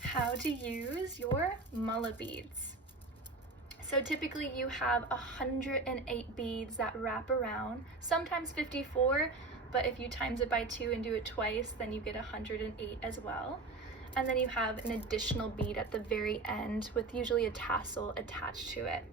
how to use your mala beads. So typically you have 108 beads that wrap around, sometimes 54, but if you times it by 2 and do it twice, then you get 108 as well. And then you have an additional bead at the very end with usually a tassel attached to it.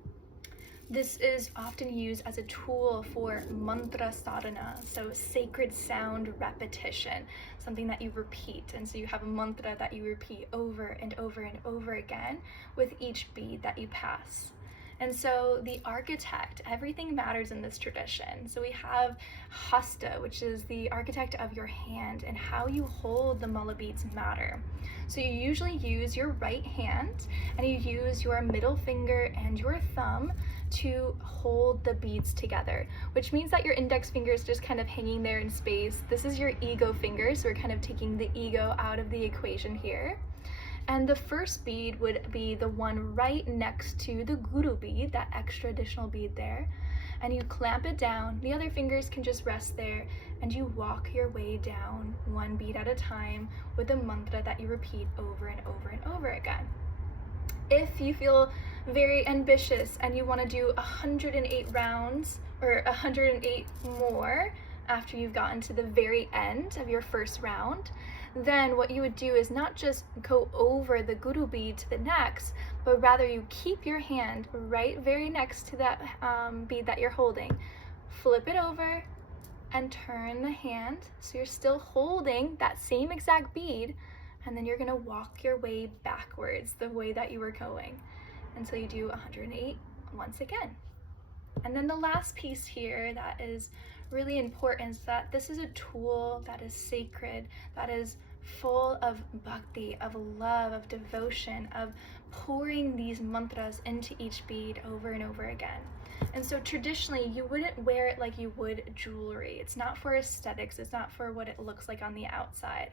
This is often used as a tool for mantra sadhana, so sacred sound repetition, something that you repeat. And so you have a mantra that you repeat over and over and over again with each bead that you pass. And so the architect, everything matters in this tradition. So we have Hasta, which is the architect of your hand, and how you hold the mala beads matter. So you usually use your right hand and you use your middle finger and your thumb to hold the beads together, which means that your index finger is just kind of hanging there in space. This is your ego finger, so we're kind of taking the ego out of the equation here. And the first bead would be the one right next to the guru bead, that extra additional bead there. And you clamp it down. The other fingers can just rest there, and you walk your way down one bead at a time with a mantra that you repeat over and over and over again. If you feel very ambitious and you want to do 108 rounds or 108 more after you've gotten to the very end of your first round, then what you would do is not just go over the guru bead to the next, but rather you keep your hand right very next to that bead that you're holding, flip it over and turn the hand so you're still holding that same exact bead, and then you're going to walk your way backwards the way that you were going until you do 108 once again. And then the last piece here that is really important is that this is a tool that is sacred, that is full of bhakti, of love, of devotion, of pouring these mantras into each bead over and over again. And so traditionally you wouldn't wear it like you would jewelry. It's not for aesthetics, it's not for what it looks like on the outside,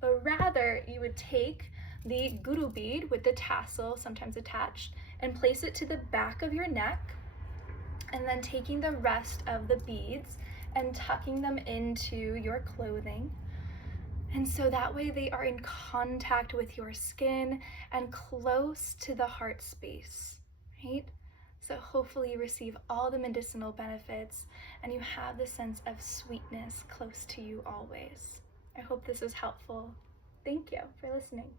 but rather you would take the guru bead with the tassel sometimes attached and place it to the back of your neck, and then taking the rest of the beads and tucking them into your clothing. And so that way they are in contact with your skin and close to the heart space, right? So hopefully you receive all the medicinal benefits and you have the sense of sweetness close to you always. I hope this was helpful. Thank you for listening.